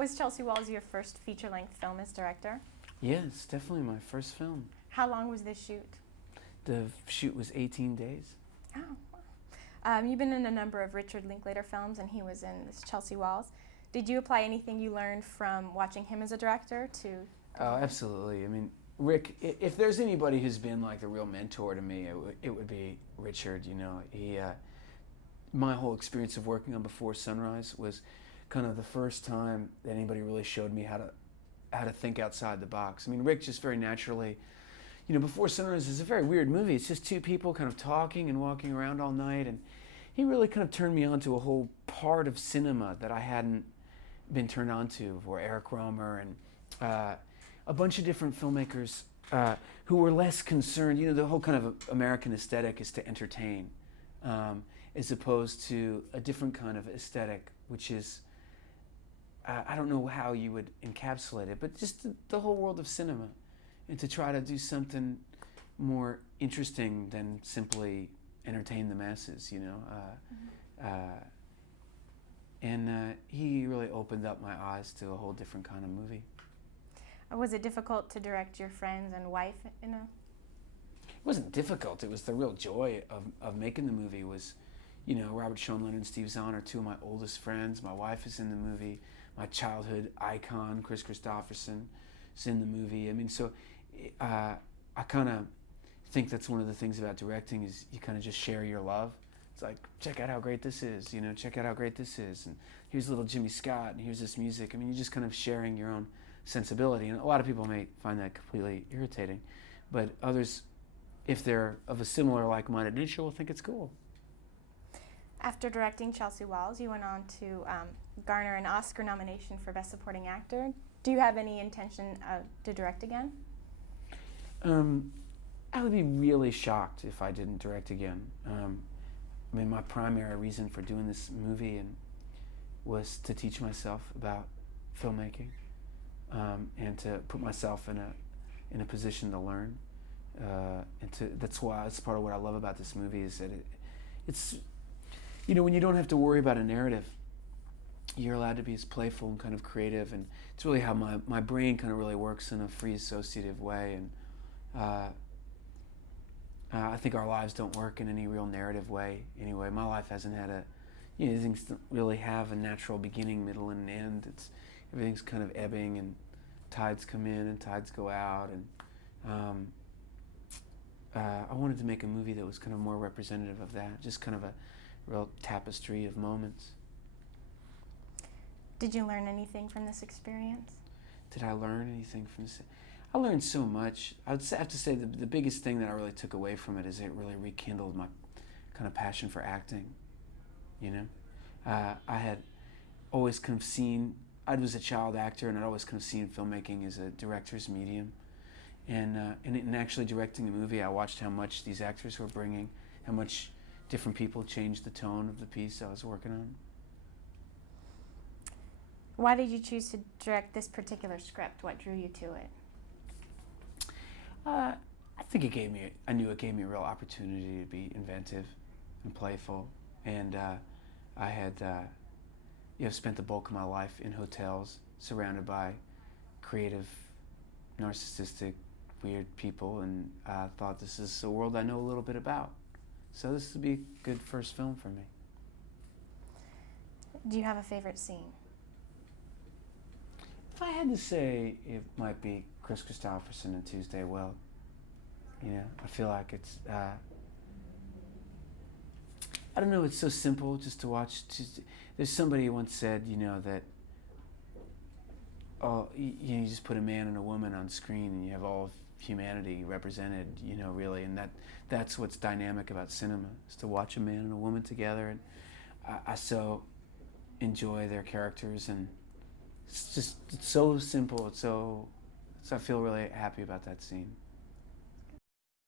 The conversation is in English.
Was Chelsea Walls your first feature-length film as director? Yes, definitely my first film. How long was this shoot? The shoot was 18 days. Oh, wow. You've been in a number of Richard Linklater films, and he was in this Chelsea Walls. Did you apply anything you learned from watching him as a director to? Oh, absolutely. I mean, Rick, if there's anybody who's been like the real mentor to me, it would be Richard. You know, my whole experience of working on Before Sunrise was kind of the first time that anybody really showed me how to think outside the box. I mean, Rick just very naturally, you know, Before Sunrise is a very weird movie. It's just two people kind of talking and walking around all night, and he really kind of turned me on to a whole part of cinema that I hadn't been turned on to, or Eric Romer and a bunch of different filmmakers who were less concerned. You know, the whole kind of American aesthetic is to entertain, as opposed to a different kind of aesthetic, which is, I don't know how you would encapsulate it, but just the whole world of cinema, and to try to do something more interesting than simply entertain the masses, you know. And he really opened up my eyes to a whole different kind of movie. Was it difficult to direct your friends and wife in a? It wasn't difficult. It was the real joy of making the movie. Was, you know, Robert Schoenlein and Steve Zahn are two of my oldest friends. My wife is in the movie. My childhood icon, Chris Christopherson, is in the movie. I mean, so I kind of think that's one of the things about directing is you kind of just share your love. It's like, check out how great this is, you know, check out how great this is, and here's little Jimmy Scott, and here's this music. I mean, you're just kind of sharing your own sensibility, and a lot of people may find that completely irritating, but others, if they're of a similar like-minded nature, will think it's cool. After directing Chelsea Walls, you went on to garner an Oscar nomination for Best Supporting Actor. Do you have any intention to direct again? I would be really shocked if I didn't direct again. I mean, my primary reason for doing this movie was to teach myself about filmmaking, and to put myself in a position to learn. That's part of what I love about this movie is that it's, you know, when you don't have to worry about a narrative, you're allowed to be as playful and kind of creative, and it's really how my brain kind of really works in a free associative way. And I think our lives don't work in any real narrative way anyway. My life hasn't had things don't really have a natural beginning, middle, and end. Everything's kind of ebbing, and tides come in and tides go out. And I wanted to make a movie that was kind of more representative of that, just kind of a real tapestry of moments. Did you learn anything from this experience? Did I learn anything from this? I learned so much. I would have to say the biggest thing that I really took away from it is it really rekindled my kind of passion for acting. You know, I had always kind of seen, I was a child actor, and I'd always kind of seen filmmaking as a director's medium. And in actually directing the movie, I watched how much these actors were bringing, how much different people changed the tone of the piece I was working on. Why did you choose to direct this particular script? What drew you to it? I think I knew it gave me a real opportunity to be inventive and playful. And I had spent the bulk of my life in hotels surrounded by creative, narcissistic, weird people, and I thought this is a world I know a little bit about. So this would be a good first film for me. Do you have a favorite scene? If I had to say, it might be Chris Christopherson and Tuesday Weld. You know, I feel like it's, I don't know, it's so simple just to watch. There's somebody who once said, you know, that, you just put a man and a woman on screen and you have all of humanity represented, you know, really, and that's what's dynamic about cinema, is to watch a man and a woman together, and I so enjoy their characters, and it's so simple, so I feel really happy about that scene.